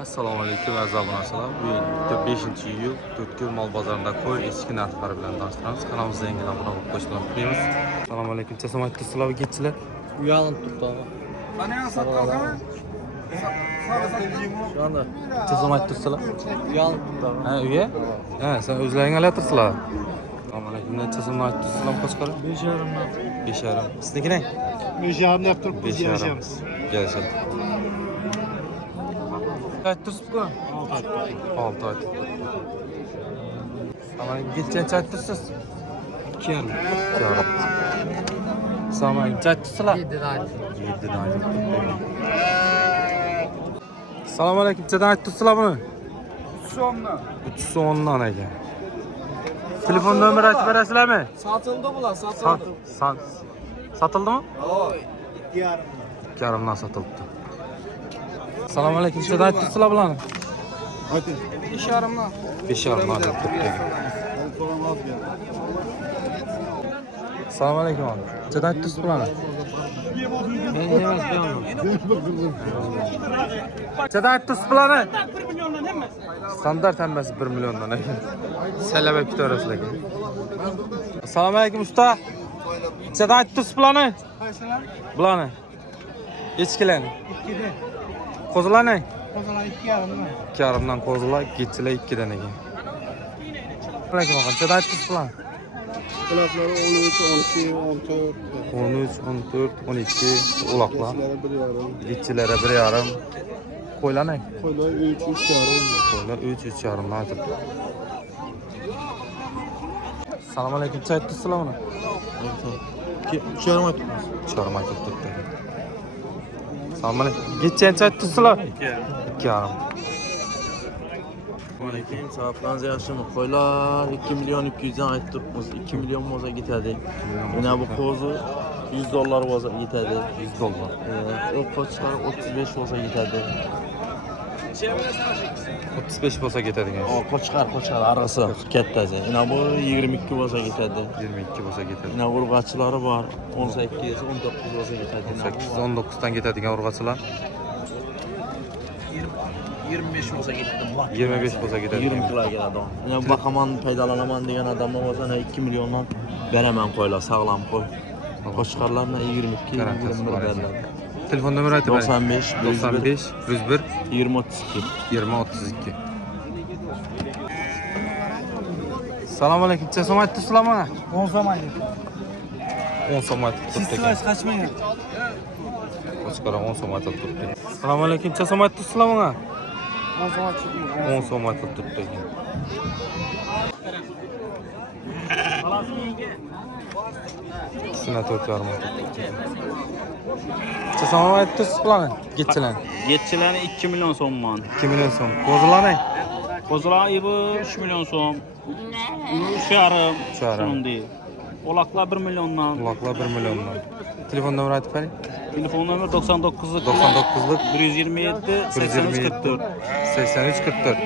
Assalomu alaykum aziz obunachilar. Bugun 5-iyul To'rtko'l mol bozorida qo'y eski narxlari bilan tanishtiramiz. Kanalimizga yangi obuna bo'lib qo'shilishni unutmaymiz. Assalomu alaykum. Chasam aytdirsizlar getchilar. Uyanib turibdi. Qani sotqazami? Şu anda Chasam aytdirsizlar. uyanib turibdi. Ha, uya? Ha, sen o'zlaring olyaptirsizlar. Assalomu alaykum. Chasam aytdirsizlar qo'sh qara. 5,5. 5,5. Sizniki ne? 5,5 deb turib biz 5,5. yarashamiz. Gelişelim. Aytdirsizlar. 6 ayt. Ama geçen aytdirsizsiz. 2,5. Assalomu alaykum. Aytdirsizlar. 7 ayt. 7 ayt. Assalomu alaykum. Chadan aytdirsizlar buni. 3 so'mdan ekan. Telefon nomeri aytib berasizlarmi? Satıldı bular, satıldı. Satıldımı? Oy. 2,5dan satıldı. Assalomu alaykum. Chadan aytdirsizlar bularni. Hadi. 5,5'dan. 5,5dan aytibdi. Assalomu alaykum. Chadan aytdirsizlar bularni. Ben yemez bir anlam. Chadan aytdirsizlar bularni. Standart hammasi 1 milliondan ekan. Salaba ko'tarasizlar. Assalomu alaykum usta. Chadan aytdirsizlar bularni. Bularni. Echkilarni. 2'de. Qo'zilarni. Kozalar 2,5'dan. 2,5dan qo'zilar, getchilar 2dan ekan. Alaykum aka. Chadan aytdirsizlar bularni. Kulakları 13, 12, 14. 13, 14, 12 uloqlar. Geçlere 1,5. Getchilari 1,5. Qo'ylarni. Koylar 3, 3,5. Qo'ylar 3,5dan aytibdi. Assalomu alaykum. Chay aytdirsizlar buni. 3,5 aytib. Çorma aytibdi. Assalomu alaykum. Getchancha aytdirsizlar. 2,5. Aleyküm, sahiplerinize yaşamı. Koylar 2 milyon 200'den ait tutmuş. 2 milyon boza gitedi. Yine bu kozu $100 boza gitedi. $100. O koçlar 35 boza gitedi. 35 bo'lsa ketadigan. O koçlar arası kettezi. Yine bu 22 boza gitedi. 22 bo'lsa ketadi. Yine urgaçları var 18, 19 boza gitedi. 8, 19dan ketadigan urg'achilar 25 boza gitti. 25 bo'lsa ketadi. 20 kilo geldi o. Yine bakaman paydalanaman diyen adamlar olsa ne 2 milyondan veremem koyla sağlam koy. Koçkarlarına 22, Garantisi 21 var. derler. Telefon nomeri aytib bering. 95, 95 101 20, 32. 20 32. Assalomu alaykum. Chasam aytdirsizlar mana. 10 zaman yedim. 10 so'm aytib turibdi ekan. Siz kaçmayın. Qo'chqora 10 so'm aytib turibdi. Assalomu alaykum. Chasam aytdirsizlar mana. 10 zaman çıkmıyor. 10 so'm aytib turibdi ekan. İkisine 4,5 Chasam aytdirsizlar bularni. Getchilar. Yetçilerini 2 milyon son man. 2 milyon so'm. Qo'zilarni Kozula ayıbı 3 milyon son. 3,5. 3,5. Şunun değil. Olakla 1 milyondan. uloqlar 1 milliondan. Telefon nomeri aytib bering. Telefon numara 99'luk 99'lik 127 83 44. 83 44.